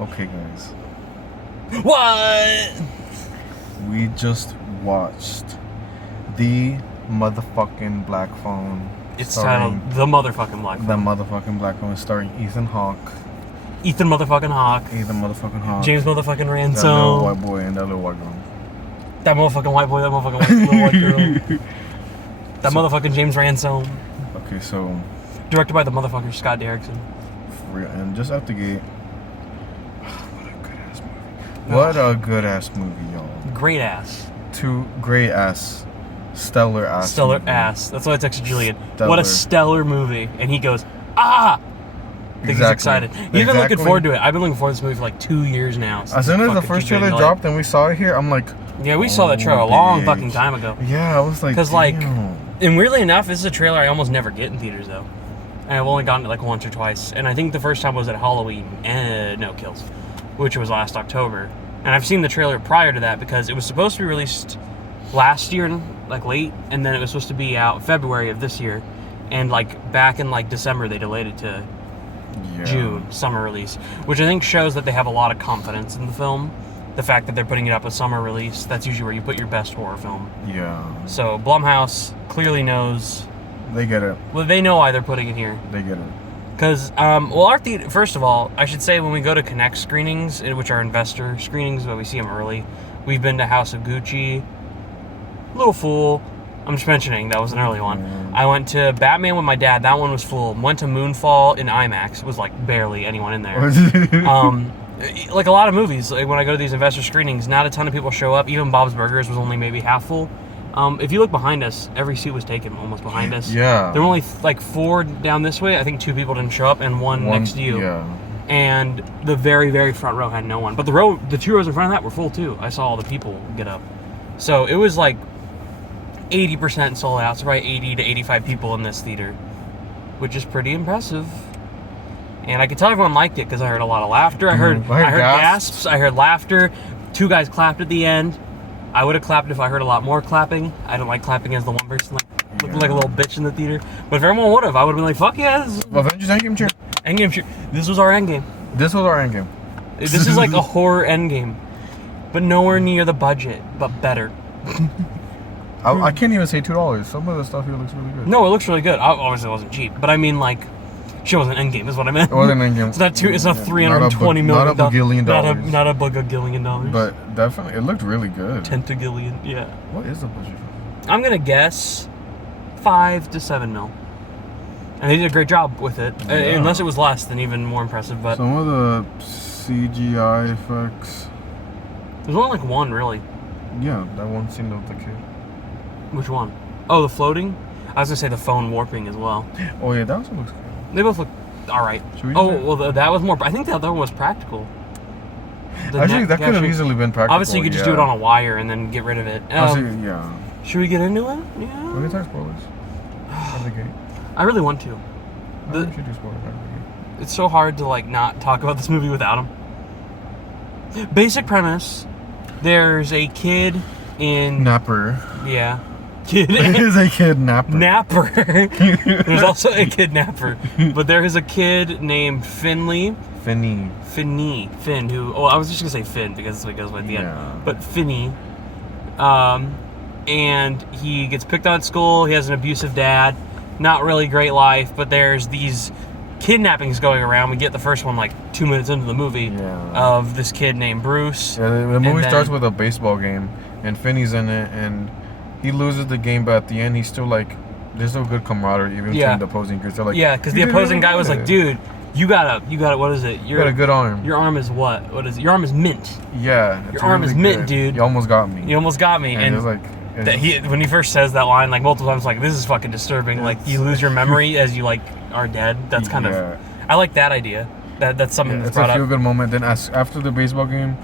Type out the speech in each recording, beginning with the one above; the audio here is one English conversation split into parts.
Okay, guys. What? We just watched the motherfucking Black Phone. It's titled The Motherfucking Black Phone. The motherfucking Black Phone, starring Ethan Hawke. Ethan motherfucking Hawke. James motherfucking Ransom. That little white boy and that little white girl. That motherfucking white boy, that motherfucking little white girl. That motherfucking James Ransom. Okay, so... Directed by the motherfucker Scott Derikson. For real, and just out the gate... What a good ass movie, y'all. Great ass. Two great ass. Stellar ass. Stellar movie. ass. That's why I texted Julian. Stellar. What a stellar movie. And he goes, ah! I think he's excited. He's been looking forward to it. I've been looking forward to this movie for like 2 years now. As soon as the first trailer dropped and we saw it here, I'm like... Yeah, we saw that trailer a long fucking time ago. Yeah, I was like, because like, and weirdly enough, this is a trailer I almost never get in theaters though. And I've only gotten it like once or twice. And I think the first time was at Halloween, No Kills, which was last October. And I've seen the trailer prior to that because it was supposed to be released last year, like late, and then it was supposed to be out February of this year. And like back in like December, they delayed it to June, summer release, which I think shows that they have a lot of confidence in the film. The fact that they're putting it up a summer release, that's usually where you put your best horror film. Yeah. So Blumhouse clearly knows. They get it. Well, they know why they're putting it here. They get it. Because, well, our theater, first of all, I should say when we go to Connect screenings, which are investor screenings, but we see them early, we've been to House of Gucci, Little Fool. I'm just mentioning, that was an early one. I went to Batman with my dad, that one was full. Went to Moonfall in IMAX, was like barely anyone in there. Like a lot of movies, like when I go to these investor screenings, not a ton of people show up. Even Bob's Burgers was only maybe half full. If you look behind us, every seat was taken almost behind us. Yeah. There were only like 4 down this way. I think 2 people didn't show up and one next to you. Yeah. And the very, very front row had no one. But the 2 rows in front of that were full too. I saw all the people get up. So it was like 80% sold out. So probably 80 to 85 people in this theater, which is pretty impressive. And I could tell everyone liked it because I heard a lot of laughter. I heard gasps. I heard laughter. 2 guys clapped at the end. I would have clapped if I heard a lot more clapping. I don't like clapping as the one person looking like a little bitch in the theater. But if everyone would have, I would have been like, fuck yes. Avengers Endgame cheer. Endgame cheer. This was our endgame. This was our endgame. This is like a horror endgame. But nowhere near the budget, but better. I can't even say $2. Some of the stuff here looks really good. No, it looks really good. Obviously, it wasn't cheap. But I mean, like, she wasn't endgame, is what I meant. It wasn't endgame. It's not $320 million. Not a bagillion dollars. Not a bagillion dollars. But definitely, it looked really good. Tentagillion, yeah. What is the budget? I'm gonna guess 5 to 7 mil. And they did a great job with it. Yeah. Unless it was less, then even more impressive. But some of the CGI effects. There's only like one, really. Yeah, that one scene of the kid. Which one? Oh, the floating? I was gonna say the phone warping as well. Oh yeah, that also looks good. They both look alright. Well, that was more... I think the other one was practical. Actually, that could have easily been practical. Obviously, you could just do it on a wire and then get rid of it. Yeah. Should we get into it? Yeah. Let me talk spoilers. Out the gate. I really want to. I think we should do spoilers out of the gate. It's so hard to, like, not talk about this movie without him. Basic premise. There's a kid in... Napper. Yeah. Kid. There's a kidnapper. Napper. There's also a kidnapper. But there is a kid named Finn, who... Oh, I was just going to say Finn because that's what it goes with at the end. But Finney. And he gets picked on at school. He has an abusive dad. Not really great life. But there's these kidnappings going around. We get the first one like 2 minutes into the movie of this kid named Bruce. Yeah, the movie starts with a baseball game. And Finney's in it. And he loses the game. But at the end, he's still like... There's no good camaraderie even between the opposing groups. They're like, yeah, because the opposing guy was like, dude... You got what is it? You got a good arm. Your arm is what? What is it? Your arm is mint. Yeah. Your arm is mint, dude. You almost got me. And it's like... when he first says that line, like, multiple times, like, this is fucking disturbing. Like, you lose your memory as you, like, are dead. That's kind of... I like that idea. That's something that's brought up. It's a feel-good moment. Then after the baseball game,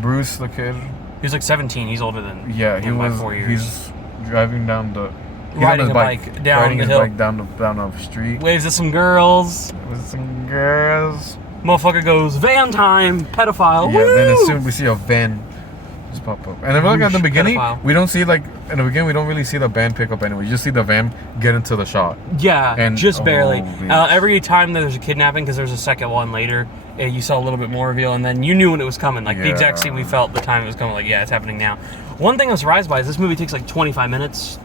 Bruce, the kid... He was like 17. He's older than by 4 years. He's driving down the... Riding his bike down the hill. Down the street. Waves at some girls. Motherfucker goes, van time, pedophile. Yeah, then as soon as we see a van just pop up. And if we look at the beginning, we don't see like in the beginning we don't really see the band pick up anyway. You just see the van get into the shot. Yeah, and just barely. bitch. Every time that there's a kidnapping, because there's a second one later, you saw a little bit more reveal, and then you knew when it was coming. Like the exact scene we felt the time it was coming. Like, yeah, it's happening now. One thing I'm surprised by is this movie takes like 25 minutes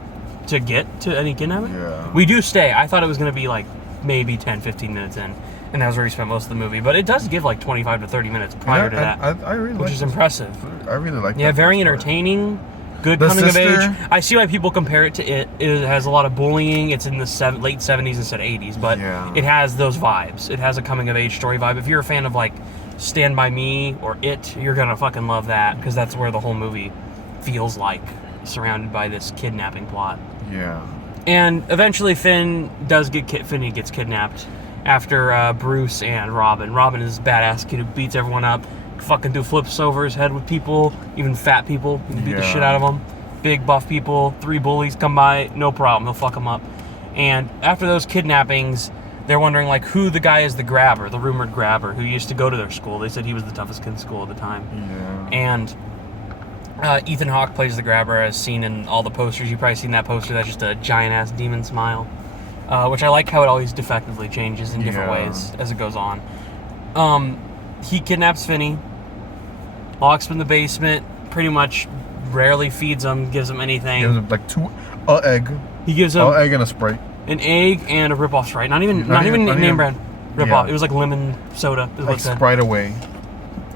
to get to any kidnapping. Yeah. We do stay. I thought it was going to be like maybe 10, 15 minutes in, and that was where we spent most of the movie. But it does give like 25 to 30 minutes prior to that, I really which like is impressive. I really like. Yeah, that very part. entertaining. Good The coming Sister. of age. I see why people compare it to It. It has a lot of bullying. It's in the late 70s instead of 80s, but it has those vibes. It has a coming of age story vibe. If you're a fan of like Stand By Me or It, you're gonna fucking love that, because that's where the whole movie feels like, surrounded by this kidnapping plot. Yeah. And eventually Finney gets kidnapped after Bruce and Robin. Robin is this badass kid who beats everyone up, fucking do flips over his head with people, even fat people. He can beat the shit out of them. Big buff people, 3 bullies come by, no problem, he'll fuck them up. And after those kidnappings, they're wondering like who the guy is, the grabber, the rumored grabber, who used to go to their school. They said he was the toughest kid in school at the time. Yeah. And Ethan Hawke plays the grabber, as seen in all the posters. You've probably seen that poster that's just a giant-ass demon smile. Which I like how it always defectively changes in different ways as it goes on. He kidnaps Finney, locks him in the basement, pretty much rarely feeds him, gives him anything. Gives him like an egg. He gives him an egg and a Sprite. An egg and a rip-off Sprite. Not even name brand rip-off. It was like lemon soda. Is like what it Sprite away.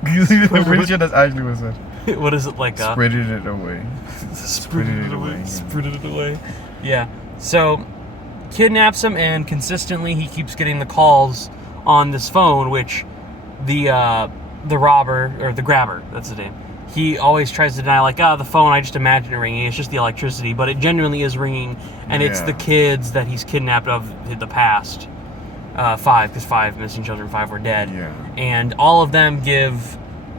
I'm pretty sure that's actually what it said. What is it like? Spirited it away. Spirited it away. Spirited it away. Yeah. So, kidnaps him, and consistently he keeps getting the calls on this phone, which the robber, or the grabber, that's the name, he always tries to deny, like, the phone, I just imagine it ringing, it's just the electricity, but it genuinely is ringing, and it's the kids that he's kidnapped of the past. 5, because 5 missing children, 5 were dead. Yeah. And all of them give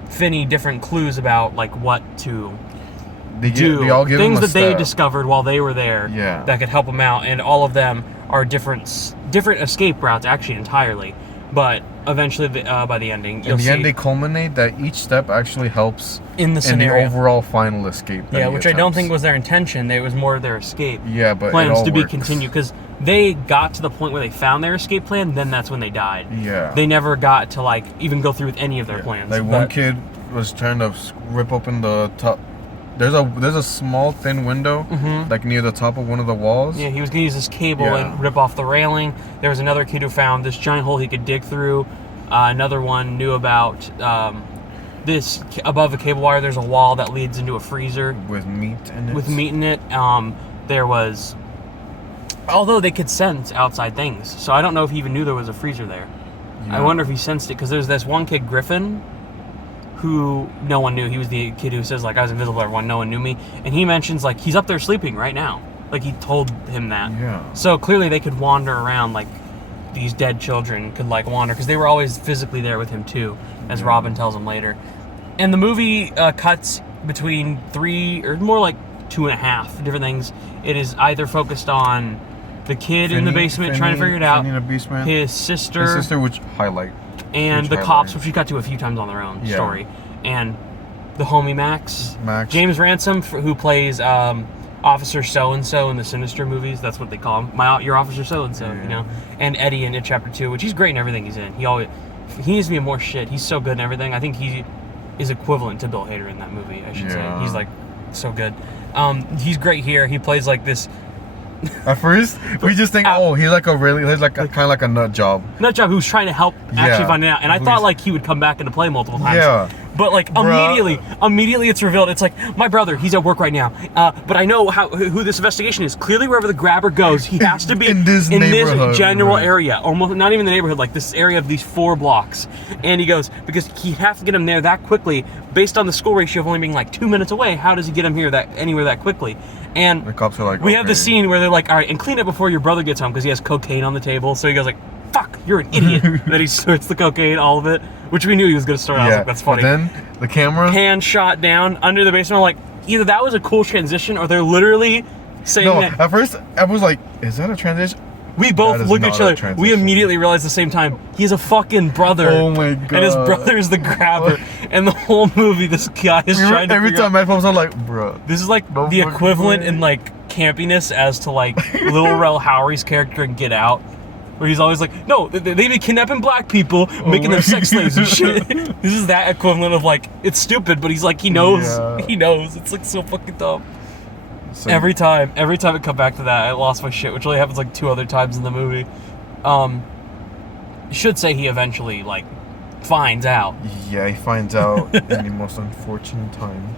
Finney different clues about, like, what to do. They all give things him a that they step. discovered while they were there that could help him out, and all of them are different escape routes, actually, entirely. But eventually, by the ending, you'll see. In the end, they culminate that each step actually helps in the scenario. In the overall final escape. Yeah, which I don't think was their intention. It was more their escape but plans to be works. continued, because they got to the point where they found their escape plan, then that's when they died. Yeah. They never got to, like, even go through with any of their plans. Like, one kid was trying to rip open the top. There's a small thin window, like near the top of one of the walls. Yeah, he was gonna use this cable and rip off the railing. There was another kid who found this giant hole he could dig through. Another one knew about this above the cable wire. There's a wall that leads into a freezer with meat in it. There was, although they could sense outside things, so I don't know if he even knew there was a freezer there. Yeah. I wonder if he sensed it, because there's this one kid, Griffin, who no one knew. He was the kid who says, like, I was invisible to everyone, no one knew me. And he mentions, like, he's up there sleeping right now. Like, he told him that. Yeah. So clearly they could wander around, like, these dead children could, like, wander, because they were always physically there with him, too, as Robin tells him later. And the movie cuts between 3, or more like 2.5 different things. It is either focused on the kid in the basement trying to figure it out, in the basement. his sister, which highlight. And the cops, which we got to a few times on their own story. And the homie Max. James Ransom, who plays Officer So-and-so in the Sinister movies. That's what they call him. Your Officer So-and-so, you know. And Eddie in It Chapter 2, which he's great in everything he's in. He needs to be in more shit. He's so good in everything. I think he is equivalent to Bill Hader in that movie, I should say. He's, like, so good. He's great here. He plays, like, this... At first, we just think, he's like kind of like a nut job. Nut job who's trying to help actually find it out. And I thought, like, he would come back into play multiple times. Yeah. But, like, immediately it's revealed. It's like, my brother, he's at work right now. But I know who this investigation is. Clearly, wherever the grabber goes, he has to be in this general area. Almost not even the neighborhood, like this area of these 4 blocks. And he goes, because he'd have to get him there that quickly, based on the school ratio of only being like 2 minutes away. How does he get him here anywhere that quickly? And the cops are like, we have the scene where they're like, all right, and clean it before your brother gets home, because he has cocaine on the table. So he goes like, fuck, you're an idiot. Then he snorts the cocaine, all of it, which we knew he was going to snort. I was like, that's funny. But then the camera pan shot down under the basement. I'm like, either that was a cool transition, or they're literally saying that. At first I was like, is that a transition? We both looked at each other. We immediately realized at the same time, he's a fucking brother. Oh my god. And his brother is the grabber. And the whole movie, this guy is trying to every time my phone's on, like, bro. This is like the equivalent in like campiness as to like Lil Rel Howery's character in Get Out, where he's always like, no, they be kidnapping black people, making them sex slaves and shit. This is that equivalent of like, it's stupid, but he's like, he knows. He knows. It's like so fucking dumb. So, every time it come back to that, I lost my shit, which only happens like 2 other times in the movie. Should say he eventually like finds out. Yeah, he finds out in the most unfortunate time.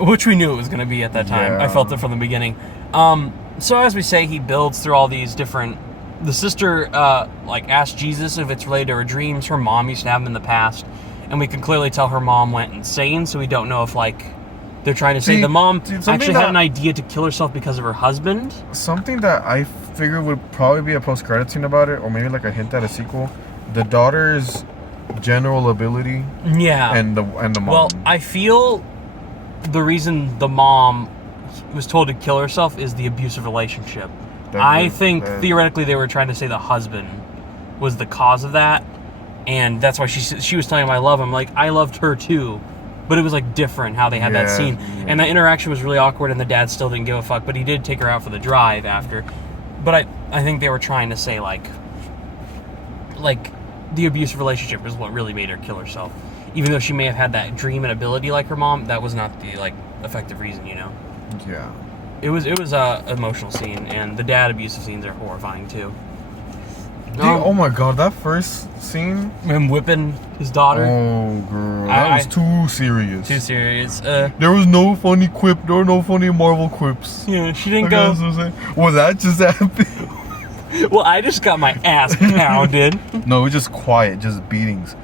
Which we knew it was going to be at that time. Yeah. I felt it from the beginning. So as we say, he builds through all these different... The sister, like, asked Jesus if it's related to her dreams. Her mom used to have them in the past. And we can clearly tell her mom went insane, so we don't know if, like, they're trying to say the mom actually had an idea to kill herself because of her husband. Something that I figured would probably be a post-credit scene about it, or maybe, like, a hint at a sequel. The daughter's general ability. Yeah. And the mom. Well, I feel the reason the mom was told to kill herself is the abusive relationship. I think theoretically they were trying to say the husband was the cause of that, and that's why she was telling him I love him. Like, I loved her too, but it was like different how they had that scene, and that interaction was really awkward, and the dad still didn't give a fuck, but he did take her out for the drive after. But I think they were trying to say like the abusive relationship was what really made her kill herself. Even though she may have had that dream and ability like her mom, that was not the like effective reason, you know. Yeah. It was a emotional scene, and the dad abusive scenes are horrifying too. Oh my god, that first scene, him whipping his daughter. Oh girl, that was too serious. Too serious. There was no funny quip. There were no funny Marvel quips. Yeah, she didn't go. Well, that just happened. Well, I just got my ass pounded. No, it was just quiet, just beatings.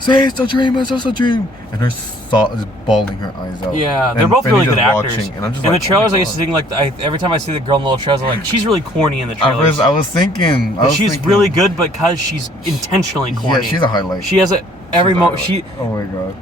Say it's a dream, it's just a dream. And her is bawling her eyes out. Yeah, they're both really good actors. And I'm just the trailers, I used to think, like, every time I see the girl in the little trailers, I'm like, she's really corny in the trailers. I was thinking. She's really good because she's intentionally corny. Yeah, she's a highlight. She has every moment. Oh my god.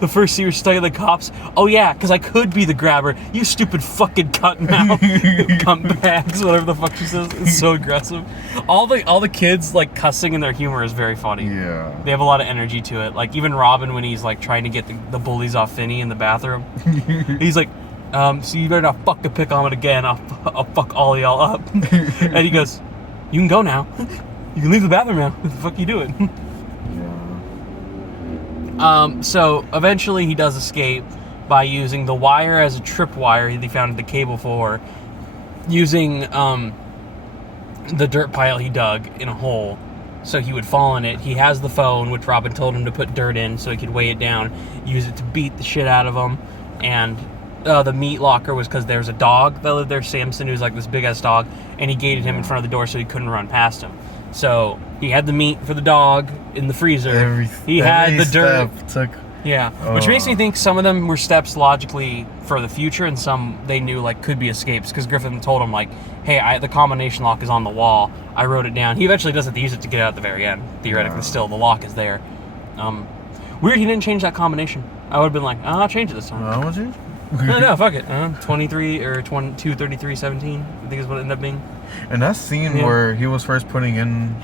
The first scene, we're studying the cops. Oh yeah, because I could be the grabber. You stupid fucking cunt mouth, cunt bags, whatever the fuck she says. It's so aggressive. All the kids like cussing and their humor is very funny. Yeah. They have a lot of energy to it. Like even Robin when he's like trying to get the bullies off Finney in the bathroom. He's like, so you better not fucking pick on it again. I'll fuck all y'all up. And he goes, you can go now. You can leave the bathroom now. What the fuck are you doing? So eventually he does escape by using the wire as a tripwire they found the cable for, using the dirt pile he dug in a hole so he would fall in it. He has the phone, which Robin told him to put dirt in so he could weigh it down, use it to beat the shit out of him. And the meat locker was because there's a dog that lived there, Samson, who's like this big ass dog, and he gated him in front of the door so he couldn't run past him. So he had the meat for the dog in the freezer. He had the dirt. Which makes me think some of them were steps logically for the future, and some they knew like could be escapes. Because Griffin told him like, "Hey, the combination lock is on the wall. I wrote it down." He eventually doesn't use it to get out at the very end. Theoretically, still the lock is there. Weird, he didn't change that combination. I would have been like, oh, I'll change it this time. Would you? No, fuck it. 23 or 22, 33, 17. I think is what it ended up being. And that scene where he was first putting in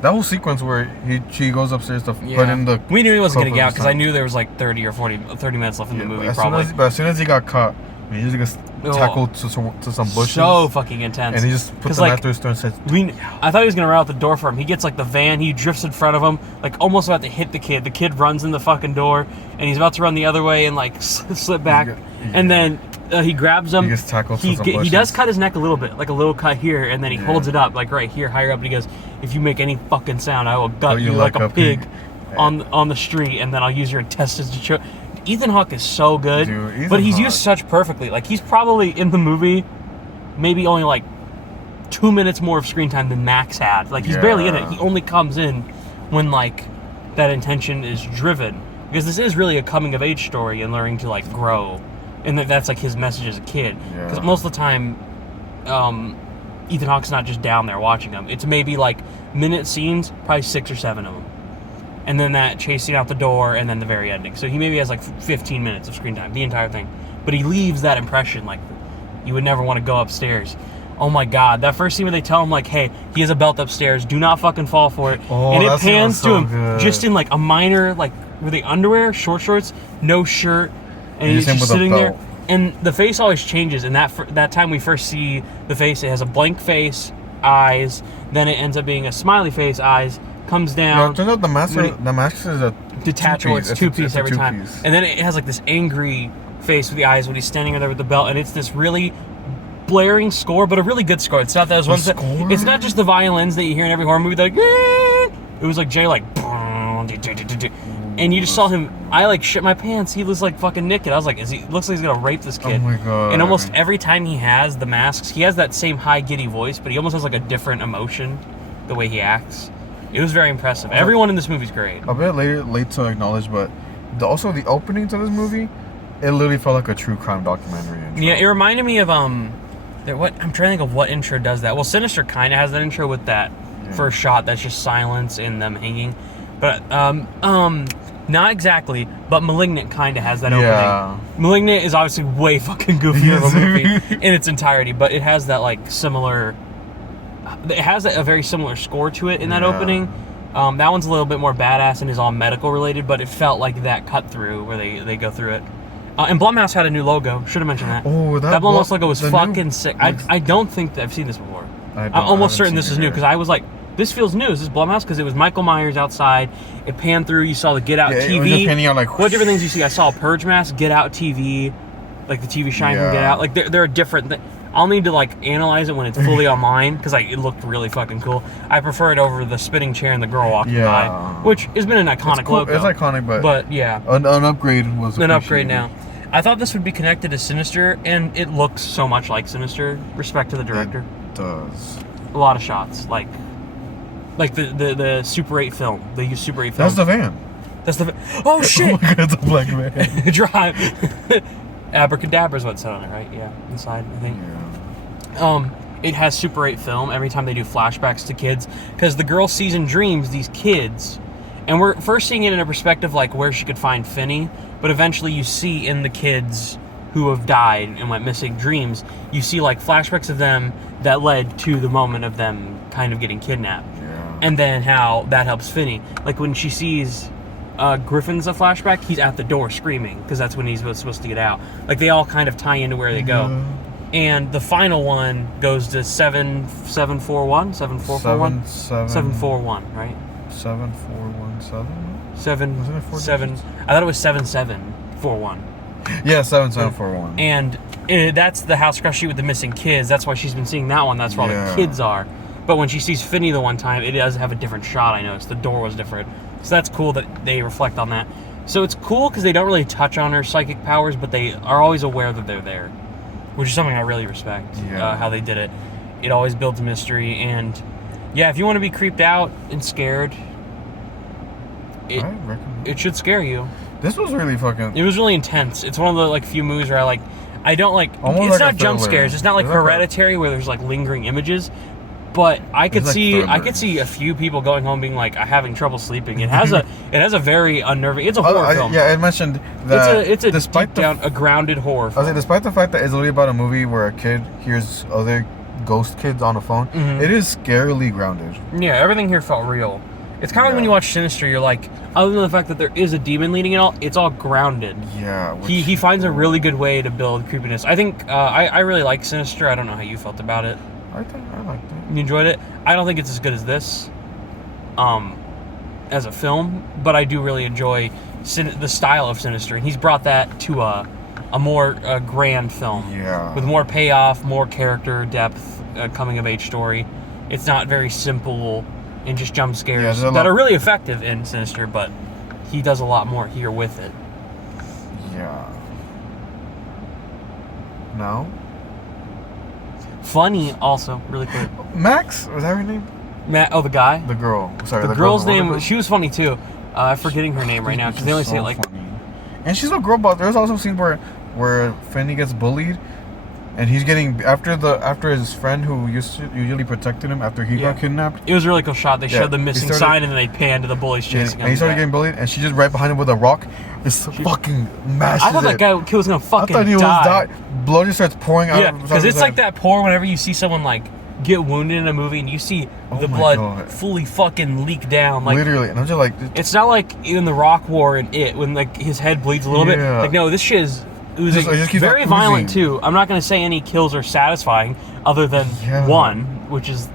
that whole sequence where she goes upstairs to put in the. We knew he wasn't gonna get out because I knew there was like 30 minutes left in the movie. Probably. But as soon as he got caught, he just gets tackled to some bushes. So fucking intense. And he just puts them after his door and says. I thought he was gonna run out the door for him. He gets like the van. He drifts in front of him, like almost about to hit the kid. The kid runs in the fucking door, and he's about to run the other way and like slip back, and then. He grabs him. He gets tackled to some bushes. He does cut his neck a little bit, like a little cut here, and then he holds it up, like right here, higher up, and he goes, "If you make any fucking sound, I will gut you like a pig on the street, and then I'll use your intestines to choke." Ethan Hawke is so good, but he's used such perfectly. Like he's probably in the movie, maybe only like 2 minutes more of screen time than Max had. Like he's barely in it. He only comes in when like that intention is driven, because this is really a coming of age story and learning to like grow. And that's like his message as a kid. Because most of the time, Ethan Hawke's not just down there watching them. It's maybe like minute scenes, probably 6 or 7 of them. And then that chasing out the door, and then the very ending. So he maybe has like 15 minutes of screen time, the entire thing. But he leaves that impression like you would never want to go upstairs. Oh my god, that first scene where they tell him, like, hey, he has a belt upstairs, do not fucking fall for it. Oh, and it that scene was pans so to him good. just in like a minor, like, were they underwear, short shorts, no shirt, and he's he's just with a sitting there. belt. And the face always changes, and that time we first see the face, it has a blank face, eyes, then it ends up being a smiley face, eyes, comes down. Yeah, it turns out the mask is a detachable, two-piece. it's two-piece every time. two-piece. And then it has like this angry face with the eyes when he's standing there with the belt, and it's this really blaring score, but a really good score. It's not those ones that, it's not just the violins that you hear in every horror movie, like, it was like Jay, like, and you just saw him, I like shit my pants, he was like fucking naked. I was like, looks like he's gonna rape this kid. Oh my god. And almost every time he has the masks, he has that same high giddy voice, but he almost has like a different emotion, the way he acts. It was very impressive. Everyone in this movie's great. A bit late to acknowledge, but also the opening to this movie, it literally felt like a true crime documentary intro. Yeah, it reminded me of what I'm trying to think of what intro does that. Well, Sinister kind of has that intro with that first shot that's just silence and them hanging, but not exactly. But Malignant kind of has that opening. Malignant is obviously way fucking goofier of a movie in its entirety, but it has that like similar. It has a very similar score to it in that opening. That one's a little bit more badass and is all medical related, but it felt like that cut through where they go through it. And Blumhouse had a new logo. Should have mentioned that. Oh, that Blumhouse logo was fucking sick. I don't think that I've seen this before. I'm almost certain this is new because I was like, this feels new. Is this Blumhouse? Because it was Michael Myers outside. It panned through. You saw the Get Out TV. It was just panning out like, what different things you see? I saw a Purge mask, Get Out TV, like the TV shine from Get Out. Like there are different. I'll need to like analyze it when it's fully online because it looked really fucking cool. I prefer it over the spinning chair and the girl walking by, which has been an iconic logo. It's iconic, but yeah, an upgrade was an upgrade now. I thought this would be connected to Sinister, and it looks so much like Sinister. Respect to the director. It does. A lot of shots, like the Super 8 film. They use Super 8 film. That's the van. That's the van. Oh shit! Oh my god, it's a black van. Drive. Abracadabra is what's said on it, right? Yeah, inside, I think. Yeah. It has Super 8 film every time they do flashbacks to kids, because the girl sees in dreams these kids, and we're first seeing it in a perspective like where she could find Finney, but eventually you see in the kids who have died and went missing dreams, you see like flashbacks of them that led to the moment of them kind of getting kidnapped. Yeah. And then how that helps Finney. Like when she sees Griffin's a flashback, he's at the door screaming because that's when he's supposed to get out. Like they all kind of tie into where they go. And the final one goes to 741, 7441, 741, right? 7417. 7. I thought it was 7741. Yeah, 7741. And that's the house crush sheet with the missing kids. That's why she's been seeing that one. That's where all the kids are. But when she sees Finney the one time, it does have a different shot. I noticed the door was different. So that's cool that they reflect on that. So it's cool because they don't really touch on her psychic powers, but they are always aware that they're there, which is something I really respect. How they did it. It always builds a mystery, and yeah, if you want to be creeped out and scared, it should scare you. This was really fucking. It was really intense. It's one of the like few movies where I don't like. Almost it's like not jump scares. It's not like Hereditary where there's like lingering images. But I could see a few people going home being like having trouble sleeping. It has a very unnerving. It's a horror film. Yeah, I mentioned that it's a grounded horror film. I was like, despite the fact that it's literally about a movie where a kid hears other ghost kids on the phone, it is scarily grounded. Yeah, everything here felt real. It's kind of like when you watch Sinister, you're like, other than the fact that there is a demon leading it all, it's all grounded. Yeah. He finds a really good way to build creepiness. I think I really like Sinister. I don't know how you felt about it. I think I liked it. You enjoyed it? I don't think it's as good as this, as a film, but I do really enjoy the style of Sinister, and he's brought that to a more grand film. Yeah. With more payoff, more character depth, coming of age story. It's not very simple and just jump scares that are really effective in Sinister, but he does a lot more here with it. Yeah. No? Funny, also, really quick. Max? Was that her name? The guy? The girl. Sorry, the girl's name, she was funny too. I'm forgetting her name right now, because they only say it like... Funny. And she's a girl, but there's also a scene where Finney gets bullied, and he's getting after his friend who usually protected him after he got kidnapped. It was a really cool shot. They showed the missing sign, and then they panned to the bullies chasing him. And he started getting bullied, and she's just right behind him with a rock. This fucking mashes I thought that kid was gonna fucking I thought he was die. Blood just starts pouring out. Yeah, because it's like that pour whenever you see someone like get wounded in a movie and you see the blood fully fucking leak down. Like literally, and I'm just like, it's not like in the Rock War and when like his head bleeds a little bit. Like no, this shit is very violent too. I'm not gonna say any kills are satisfying other than one, which is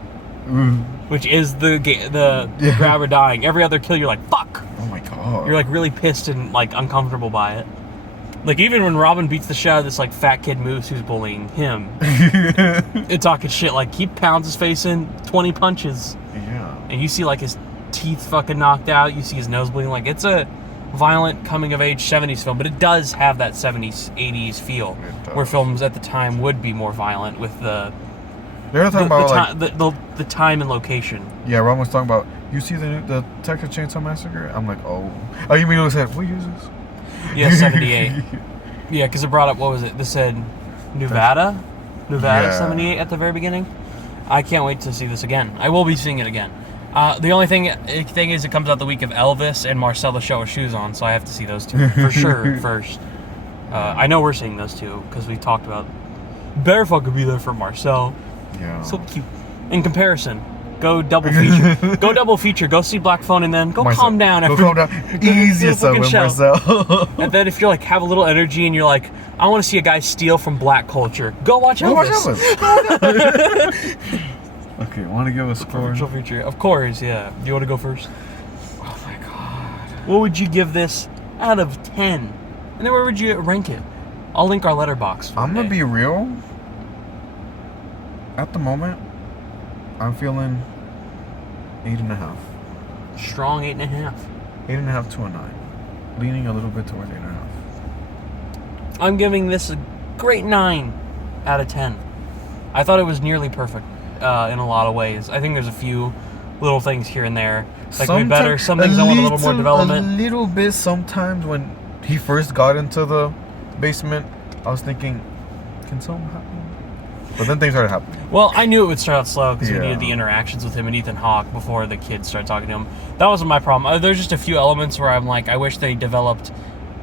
the grabber dying. Every other kill, you're like, fuck. Oh my god. You're like really pissed and like uncomfortable by it. Like even when Robin beats the shit out of this like fat kid Moose who's bullying him, and talking shit, like he pounds his face in 20 punches. Yeah. And you see like his teeth fucking knocked out. You see his nose bleeding. Like it's a violent coming of age 70s film, but it does have that 70s 80s feel where films at the time would be more violent with the time and location. Yeah, Robin was talking about, you see the Texas Chainsaw Massacre? I'm like, oh, you mean it said, what year is this? Yeah, 78. Yeah, because it brought up, what was it? This said Nevada 78 at the very beginning. I can't wait to see this again. I will be seeing it again. The only thing is it comes out the week of Elvis and Marcel the Show with Shoes On, so I have to see those two for sure first. I know we're seeing those two because we talked about better fucking be there for Marcel. Yeah. So cute. In comparison, go double feature. Go feature. Go see Black Phone and then go Marcel. Calm down. After calm down. Easiest of it, Marcel. And then if you're like have a little energy and you're like, I want to see a guy steal from black culture, go watch Elvis. Okay, want to give a score? Feature. Of course, yeah. Do you want to go first? Oh my god. What would you give this out of 10? And then where would you rank it? I'll link our letterbox. I'm going to be real. At the moment, I'm feeling 8.5. Strong 8.5. 8.5 to a 9. Leaning a little bit towards 8.5. I'm giving this a great 9 out of 10. I thought it was nearly perfect in a lot of ways. I think there's a few little things here and there that could be better. Some things I want a little more development. A little bit sometimes when he first got into the basement, I was thinking, can something happen? But then things started happening. Well, I knew it would start out slow because we needed the interactions with him and Ethan Hawke before the kids started talking to him. That wasn't my problem. There's just a few elements where I'm like, I wish they developed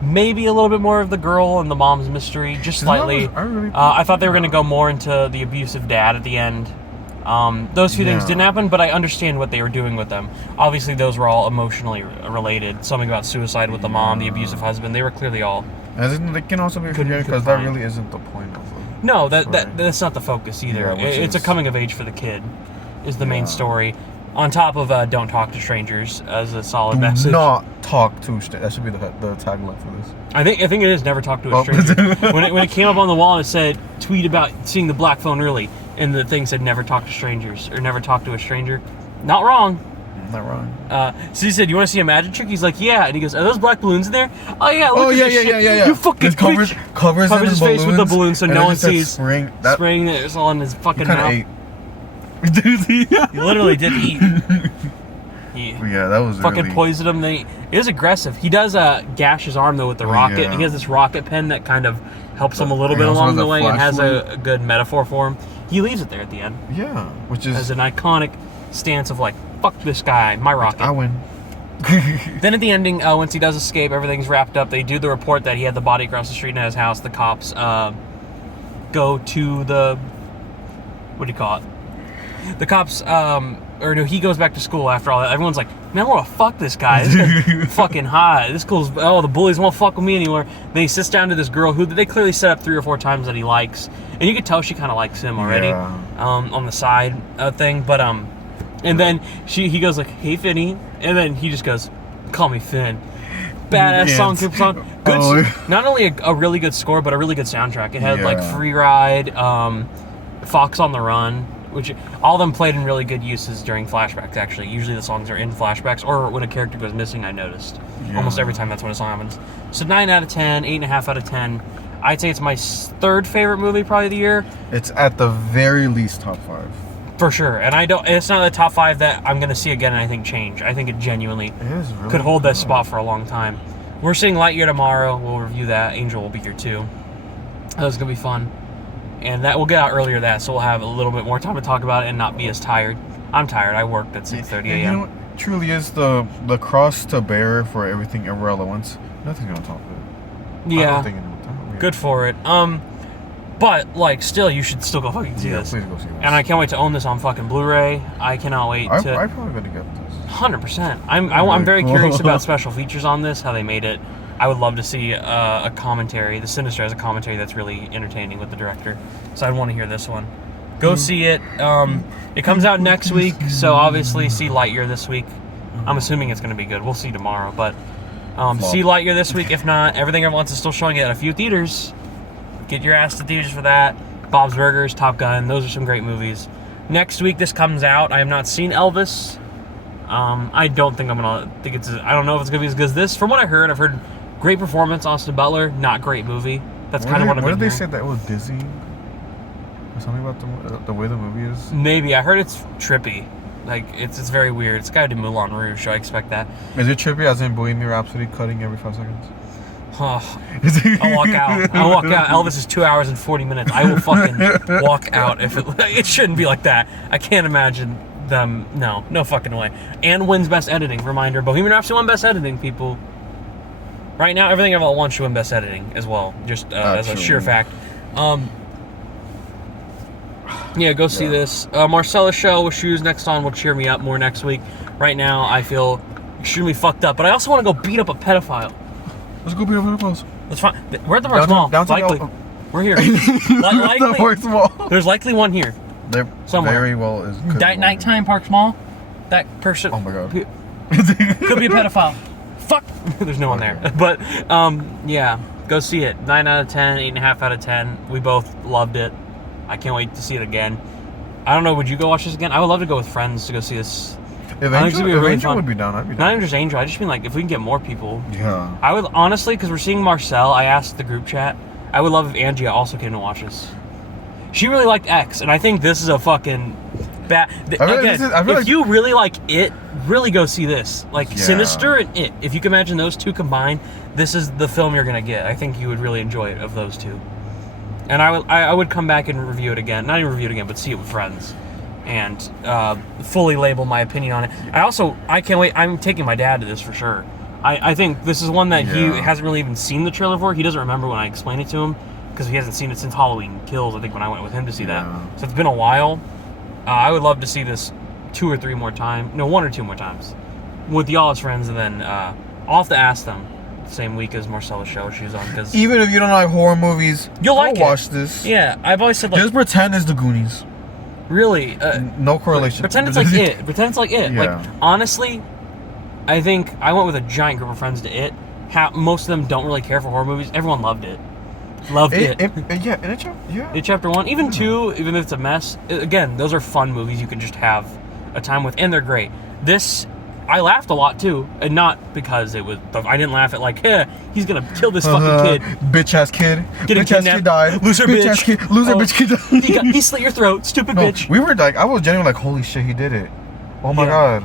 maybe a little bit more of the girl and the mom's mystery, just slightly. I thought they were going to go more into the abusive dad at the end. Those few things didn't happen, but I understand what they were doing with them. Obviously, those were all emotionally related. Something about suicide with the mom, the abusive husband. They were clearly all. And it can also be forgetting because that really isn't the point of it. No, that's not the focus either. Yeah, it's a coming of age for the kid, is the main story. On top of don't talk to strangers as a solid message. Do not talk to strangers. That should be the tagline for this. I think it is never talk to a stranger. when it came up on the wall and it said tweet about seeing the Black Phone early, and the thing said never talk to strangers or never talk to a stranger. Not wrong. Not wrong. So he said, "You want to see a magic trick?" He's like, "Yeah." And he goes, "Are those black balloons in there?" "Oh yeah, look at this shit. Yeah. You fucking covers his face with the balloon so no one sees spraying it all in his fucking mouth. Ate. He literally did eat. Yeah, that was fucking really... poisoned him. It is aggressive. He does gash his arm though with the rocket. Yeah. He has this rocket pen that kind of helps him a little bit along the way and has a good metaphor for him. He leaves it there at the end. Yeah, which is as an iconic stance of like, fuck this guy, my rocket. I win. Then at the ending, once he does escape, everything's wrapped up. They do the report that he had the body across the street in his house. The cops go to the, what do you call it? The cops, he goes back to school after all that. Everyone's like, man, I want to fuck this guy. This guy's fucking hot. This school's, the bullies won't fuck with me anymore. Then he sits down to this girl who they clearly set up 3 or 4 times that he likes. And you could tell she kind of likes him already on the side thing. But, and then he goes like, hey, Finny. And then he just goes, call me Finn. Badass song, good song. Good, not only a really good score, but a really good soundtrack. It had like Free Ride, Fox on the Run, which all of them played in really good uses during flashbacks, actually. Usually the songs are in flashbacks, or when a character goes missing, I noticed. Almost every time that's when a song happens. So 9 out of 10, 8.5 out of 10. I'd say it's my 3rd favorite movie probably of the year. It's at the very least top 5. For sure. And it's not the top 5 that I'm going to see again and I think change. I think it genuinely could hold that spot for a long time. We're seeing Lightyear tomorrow. We'll review that. Angel will be here too. That's going to be fun. and that will get out earlier than that, so we'll have a little bit more time to talk about it and not be as tired. I'm tired. I worked at 6:30 a.m. You know what truly is the cross to bear for everything irrelevance. Nothing's gonna top it. Yeah. I don't think it's gonna top it. Good for it. But like, still, you should still go fucking see this. Please go see this. And I can't wait to own this on fucking Blu-ray. I cannot wait to. I'm probably gonna get this. 100%. I'm very curious about special features on this, how they made it. I would love to see a commentary. The Sinister has a commentary that's really entertaining with the director. So I'd want to hear this one. Go see it. It comes out next week, so obviously see Lightyear this week. I'm assuming it's going to be good. We'll see tomorrow, but see Lightyear this week. If not, Everything Everyone's is still showing it at a few theaters. Get your ass to theaters for that. Bob's Burgers, Top Gun. Those are some great movies. Next week this comes out. I have not seen Elvis. I don't think I'm gonna think it's. I don't know if it's gonna be as good as this. From what I've heard great performance. Austin Butler, not great movie. That's kind of what I've been hearing. What did they say that was dizzy? Or something about the way the movie is. Maybe I heard it's trippy. Like it's very weird. It's got to do Moulin Rouge, so I expect that. Is it trippy as in Bohemian Rhapsody cutting every 5 seconds? I'll walk out. Elvis is 2 hours and 40 minutes. I will fucking walk out if it shouldn't be like that. I can't imagine them. No fucking way. And wins Best Editing. Reminder: Bohemian Rhapsody won Best Editing. People. Right now, Everything Everyone Wants should win Best Editing as well. Just as a sheer fact. Yeah, go see this. Marcella's show with Shoes next on will cheer me up more next week. Right now, I feel extremely fucked up, but I also want to go beat up a pedophile. Let's go beat up pedophiles. That's fine. We're at the Parks Mall. Likely. We're here. Likely. Parks Mall. There's likely one here. There somewhere. Very well is. Nighttime Parks Mall. That person. Oh my god. Could be a pedophile. Fuck. There's no one there. But yeah, go see it. 9 out of 10, 8.5 out of 10. We both loved it. I can't wait to see it again. I don't know. Would you go watch this again? I would love to go with friends to go see this. If Angel would be down, I'd be down. Not even just Angel. I just mean like if we can get more people. Yeah. I would honestly, because we're seeing Marcel. I asked the group chat. I would love if Angia also came to watch this. She really liked X, and I think this is a fucking bad. If you really like It, really go see this. Like Sinister and It. If you can imagine those two combined, this is the film you're gonna get. I think you would really enjoy it of those two. And I would come back and review it again. Not even review it again, but see it with friends. And fully label my opinion on it. I can't wait. I'm taking my dad to this for sure. I think this is one that he hasn't really even seen the trailer for. He doesn't remember when I explained it to him because he hasn't seen it since Halloween Kills, I think, when I went with him to see that. So it's been a while. I would love to see this 2 or 3 more times. No, 1 or 2 more times. With y'all as friends, and then I'll have to ask them the same week as Marcella's show she's on. Cause even if you don't like horror movies, you'll like it. Watch this. Yeah, I've always said like... Just pretend it's the Goonies. Really? No correlation. Pretend it's like It. Pretend it's like It. Yeah. Like, honestly, I think I went with a giant group of friends to It. Most of them don't really care for horror movies. Everyone loved it. Loved it. It Chapter 1. Even 2, even if it's a mess. Again, those are fun movies you can just have a time with. And they're great. This... I laughed a lot too, and not because it was. I didn't laugh at like, hey, he's gonna kill this fucking kid. Bitch ass kid. Getting bitch ass kid died. Loser bitch. Loser bitch kid died. He slit your throat. Stupid bitch. We were like, I was genuinely like, holy shit, he did it. Oh my god.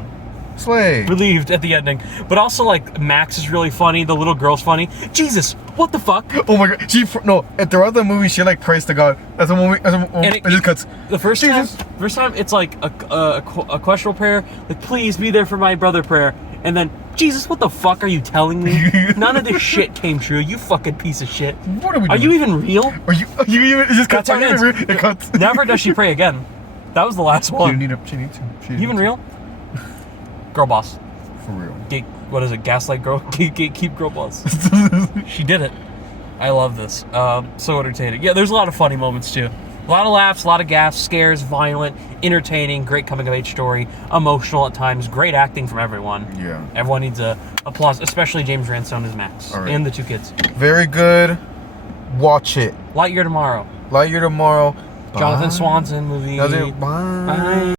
Slay. Relieved at the ending. But also, like, Max is really funny. The little girl's funny. Jesus, what the fuck? Oh my god. And throughout the movie, she like prays to God. That's a movie. And it just cuts. The first time, it's like a questionable prayer. Like, please be there for my brother prayer. And then, Jesus, what the fuck are you telling me? None of this shit came true. You fucking piece of shit. What are we doing? Are you even real? Are you even? It just cuts. It cuts. Never does she pray again. That was the last one. She needs to. You even real? Girl boss. For real. What is it? Gaslight girl? Keep girl boss. She did it. I love this. So entertaining. Yeah, there's a lot of funny moments too. A lot of laughs, a lot of gaffes, scares, violent, entertaining, great coming of age story, emotional at times, great acting from everyone. Yeah. Everyone needs applause, especially James Ransone as Max. Right. And the 2 kids. Very good. Watch it. Lightyear tomorrow. Jonathan Swanson movie. Bye.